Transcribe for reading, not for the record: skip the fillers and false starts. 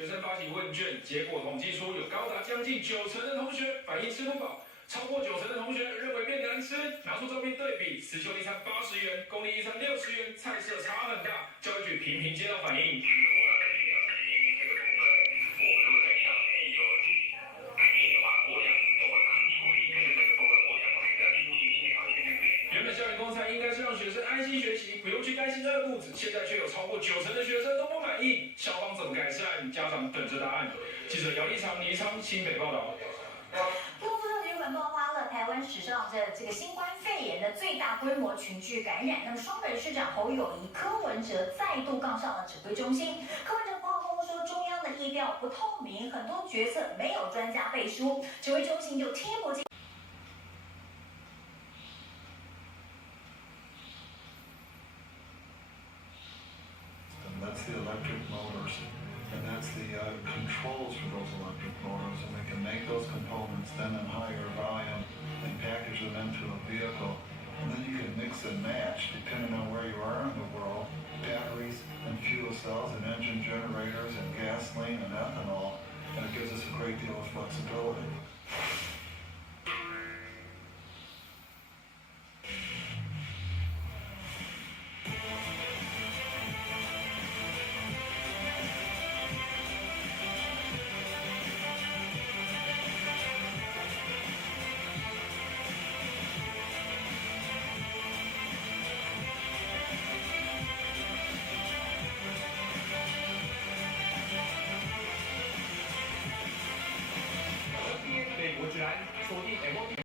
学生发起问卷，结果统计出有高达将近90%的同学反映吃不饱，超过90%的同学认为面难吃。拿出照片对比，辞修一餐80元，公立一餐60元，菜色差很大。教育局频频接到反映。原本校园公餐应该是让学生安心学习，不用去担心饿肚子，现在却有超过90%的学生都不满意。校方怎么改善？家长等着答案。记者姚立昌、倪昌新北报道。中国原本爆发了台湾史上的这个新冠肺炎的最大规模群聚感染，那么双北市长侯友宜、柯文哲再度杠上了指挥中心。柯文哲炮轰说中央的疫调不透明，很多决策没有专家背书，指挥中心就听不进。That's the electric motors, and that's the controls for those electric motors, and we can make those components then in higher volume and package them into a vehicle, and then you can mix and match depending on where you are in the world, batteries and fuel cells and engine generators and gasoline and ethanol, and it gives us a great deal of flexibility.